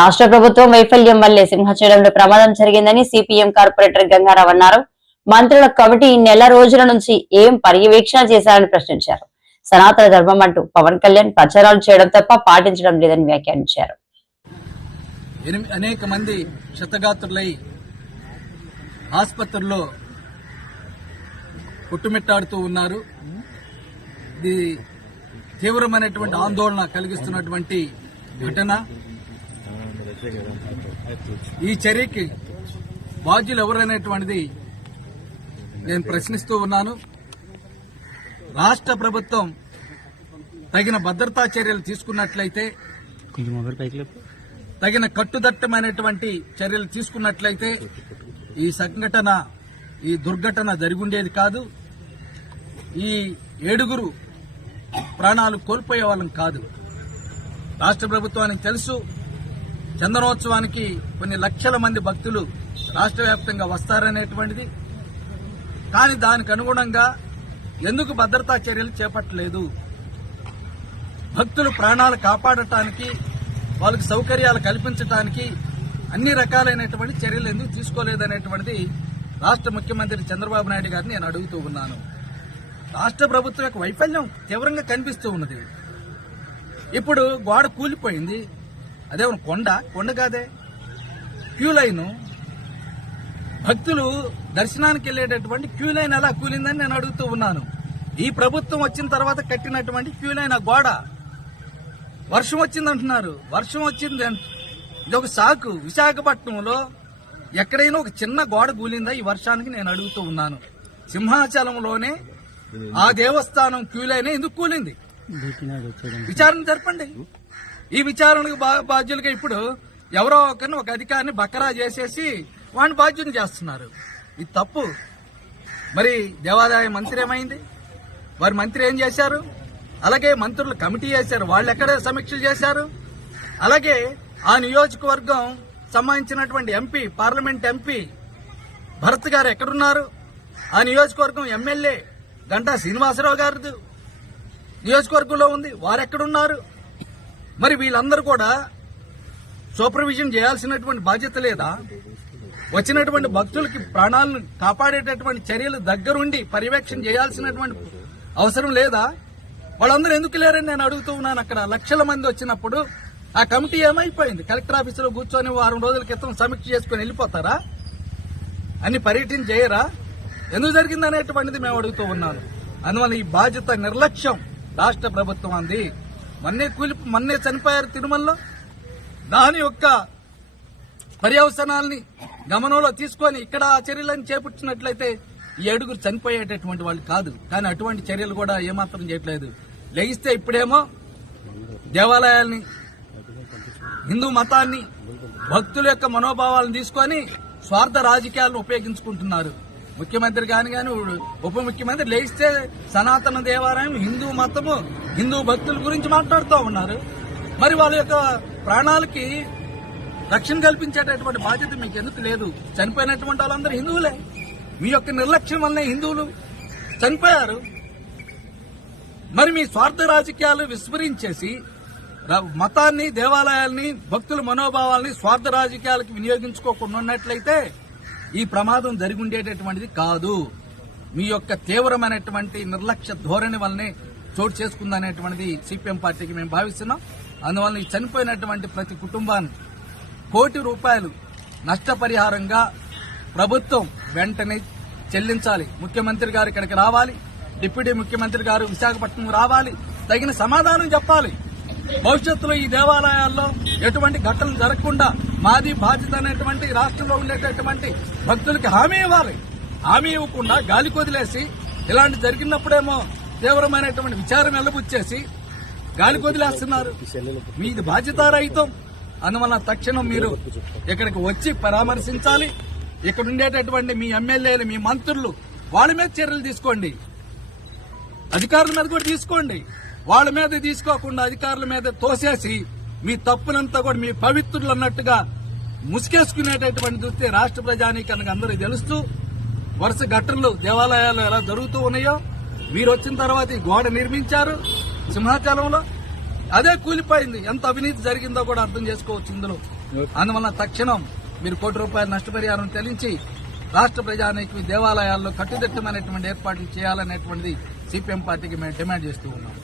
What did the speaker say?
రాష్ట్ర ప్రభుత్వం వైఫల్యం వల్లే సింహచలంలో ప్రమాదం జరిగిందని సిపిఎం కార్పొరేటర్ గంగారావు అన్నారు. మంత్రుల కమిటీ నెల రోజుల నుంచి ఏం పర్యవేక్షణ చేశారని ప్రశ్నించారు. సనాతన ధర్మం అంటూ పవన్ కళ్యాణ్ ప్రచారాలు చేయడం తప్ప పాటించడం లేదని వ్యాఖ్యానించారు. అనేక మంది క్షతగాత్రులై ఆసుపత్రుల్లో కొట్టుమిట్టాడుతూ ఉన్నారు. ఇది తీవ్రమైనటువంటి ఆందోళన కలిగిస్తున్నటువంటి ఘటన. ఈ చర్యకి బాధ్యులు ఎవరనేటువంటిది నేను ప్రశ్నిస్తూ ఉన్నాను. రాష్ట్ర ప్రభుత్వం తగిన భద్రతా చర్యలు తీసుకున్నట్లయితే తగిన కట్టుదట్టమైనటువంటి చర్యలు తీసుకున్నట్లయితే ఈ సంఘటన ఈ దుర్ఘటన జరిగుండేది కాదు. ఈ ఏడుగురు ప్రాణాలు కోల్పోయే వాళ్ళం కాదు. రాష్ట్ర ప్రభుత్వానికి తెలుసు చందనోత్సవానికి కొన్ని లక్షల మంది భక్తులు రాష్ట్ర వ్యాప్తంగా వస్తారనేటువంటిది. కానీ దానికి అనుగుణంగా ఎందుకు భద్రతా చర్యలు చేపట్టలేదు? భక్తులు ప్రాణాలు కాపాడటానికి వాళ్ళకి సౌకర్యాలు కల్పించడానికి అన్ని రకాలైనటువంటి చర్యలు ఎందుకు తీసుకోలేదనేటువంటిది రాష్ట్ర ముఖ్యమంత్రి చంద్రబాబు నాయుడు గారిని నేను అడుగుతూ ఉన్నాను. రాష్ట్ర ప్రభుత్వం యొక్క వైఫల్యం తీవ్రంగా కనిపిస్తూ ఉన్నది. ఇప్పుడు గోడ కూలిపోయింది. అదేమన్నా కొండ. కొండ కాదే. Queue line. భక్తులు దర్శనానికి వెళ్ళేటటువంటి క్యూ లైన్ ఎలా కూలిందని నేను అడుగుతూ ఉన్నాను. ఈ ప్రభుత్వం వచ్చిన తర్వాత కట్టినటువంటి క్యూ లైన్ ఆ గోడ. వర్షం వచ్చింది అంటున్నారు వర్షం వచ్చింది ఇది ఒక సాకు. విశాఖపట్నంలో ఎక్కడైనా ఒక చిన్న గోడ కూలిందా? ఈ వర్షానికి నేను అడుగుతూ ఉన్నాను. సింహాచలంలోనే ఆ దేవస్థానం క్యూ లైన్ ఎందుకు కూలింది? విచారణ జరపండి. ఈ విచారణకు బాధ్యులుగా ఇప్పుడు ఎవరో ఒకరిని ఒక అధికారిని బకరా చేసేసి వాడిని బాధ్యుని చేస్తున్నారు. ఇది తప్పు. మరి దేవాదాయ మంత్రి ఏమైంది? వారి మంత్రి ఏం చేశారు? అలాగే మంత్రులు కమిటీ చేశారు వాళ్ళు ఎక్కడ సమీక్షలు చేశారు? అలాగే ఆ నియోజకవర్గం సంబంధించినటువంటి ఎంపీ పార్లమెంట్ ఎంపీ భరత్ గారు ఎక్కడున్నారు? ఆ నియోజకవర్గం ఎమ్మెల్యే గంటా శ్రీనివాసరావు గారు నియోజకవర్గంలో ఉంది. వారు ఎక్కడున్నారు మరి వీళ్ళందరూ కూడా సూపర్విజన్ చేయాల్సినటువంటి బాధ్యత లేదా? వచ్చినటువంటి భక్తులకి ప్రాణాలను కాపాడేటటువంటి చర్యలు దగ్గరుండి పర్యవేక్షణ చేయాల్సినటువంటి అవసరం లేదా? వాళ్ళందరూ ఎందుకు లేరని నేను అడుగుతూ ఉన్నాను అక్కడ. లక్షల మంది వచ్చినప్పుడు ఆ కమిటీ ఏమైపోయింది? కలెక్టర్ ఆఫీసులో కూర్చొని వారం రోజుల క్రితం సమీక్ష చేసుకుని వెళ్ళిపోతారా? అన్ని పర్యటన చేయరా? ఎందుకు జరిగింది అనేటువంటిది మేము అడుగుతూ ఉన్నాను. అందువల్ల ఈ బాధ్యత నిర్లక్ష్యం రాష్ట్ర ప్రభుత్వం అంది మొన్నే కూలి మొన్నే చనిపోయారు తిరుమలలో. దాని యొక్క పర్యవసనాల్ని గమనంలో తీసుకొని ఇక్కడ ఆ చర్యలను చేపట్టినట్లయితే ఈ ఏడుగురు చనిపోయేటటువంటి వాళ్ళు కాదు. కానీ అటువంటి చర్యలు కూడా ఏమాత్రం చేయట్లేదు. లెగిస్తే ఇప్పుడేమో దేవాలయాల్ని హిందూ మతాన్ని భక్తుల యొక్క మనోభావాలను తీసుకొని స్వార్థ రాజకీయాలను ఉపయోగించుకుంటున్నారు. ముఖ్యమంత్రి కాని కానీ ఉప ముఖ్యమంత్రి లేస్తే సనాతన దేవాలయం హిందూ మతము హిందూ భక్తుల గురించి మాట్లాడుతూ ఉన్నారు. మరి వాళ్ళ యొక్క ప్రాణాలకి రక్షణ కల్పించేటటువంటి బాధ్యత మీకు ఎందుకు లేదు? చనిపోయినటువంటి వాళ్ళందరూ హిందువులే. మీ యొక్క నిర్లక్ష్యం వల్లనే హిందువులు చనిపోయారు. మరి మీ స్వార్థ రాజకీయాలు విస్మరించేసి ర- మతాన్ని దేవాలయాల్ని భక్తుల మనోభావాల్ని స్వార్థ రాజకీయాలకు వినియోగించుకోకుండా ఉన్నట్లయితే ఈ ప్రమాదం జరిగి ఉండేటటువంటిది కాదు. మీ యొక్క తీవ్రమైనటువంటి నిర్లక్ష్య ధోరణి వల్లనే చోటు చేసుకుందనేటువంటిది సిపిఎం పార్టీకి మేము భావిస్తున్నాం. అందువల్ల ఈ చనిపోయినటువంటి ప్రతి కుటుంబాన్ని కోటి రూపాయలు నష్టపరిహారంగా ప్రభుత్వం వెంటనే చెల్లించాలి. ముఖ్యమంత్రి గారు ఇక్కడికి రావాలి. డిప్యూటీ ముఖ్యమంత్రి గారు విశాఖపట్నం రావాలి. తగిన సమాధానం చెప్పాలి. భవిష్యత్తులో ఈ దేవాలయాల్లో ఎటువంటి ఘటనలు జరగకుండా మాది బాధ్యత అనేటువంటి రాష్ట్రంలో ఉండేటటువంటి భక్తులకి హామీ ఇవ్వాలి. హామీ ఇవ్వకుండా గాలి కొదిలేసి ఇలాంటి జరిగినప్పుడేమో తీవ్రమైనటువంటి విచారం వెళ్ళబుచ్చేసి గాలి కొదిలేస్తున్నారు మీది బాధ్యతారహితం అందువల్ల తక్షణం మీరు ఇక్కడికి వచ్చి పరామర్శించాలి. ఇక్కడ ఉండేటటువంటి మీ ఎమ్మెల్యేలు మీ మంత్రులు వాళ్ళ మీద చర్యలు తీసుకోండి. అధికారుల మీద కూడా తీసుకోండి. వాళ్ళ మీద తీసుకోకుండా అధికారుల మీద తోసేసి మీ తప్పునంతా కూడా మీ పవిత్రులు అన్నట్టుగా ముసుకేసుకునేటటువంటి చూస్తే రాష్ట్ర ప్రజానీకానికి అందరికీ తెలుస్తూ వరుస ఘటనలు దేవాలయాలు ఎలా జరుగుతూ ఉన్నాయో మీరు వచ్చిన తర్వాత ఈ గోడ నిర్మించారు సింహాచలంలో అదే కూలిపోయింది. ఎంత అవినీతి జరిగిందో కూడా అర్థం చేసుకోవచ్చు ఇందులో. అందువలన తక్షణం మీరు కోటి రూపాయల నష్టపరిహారం చెల్లించి రాష్ట్ర ప్రజానికి దేవాలయాల్లో కట్టుదిట్టమైనటువంటి ఏర్పాట్లు చేయాలనేటువంటిది సిపిఎం పార్టీకి మేము డిమాండ్ చేస్తూ ఉన్నాం.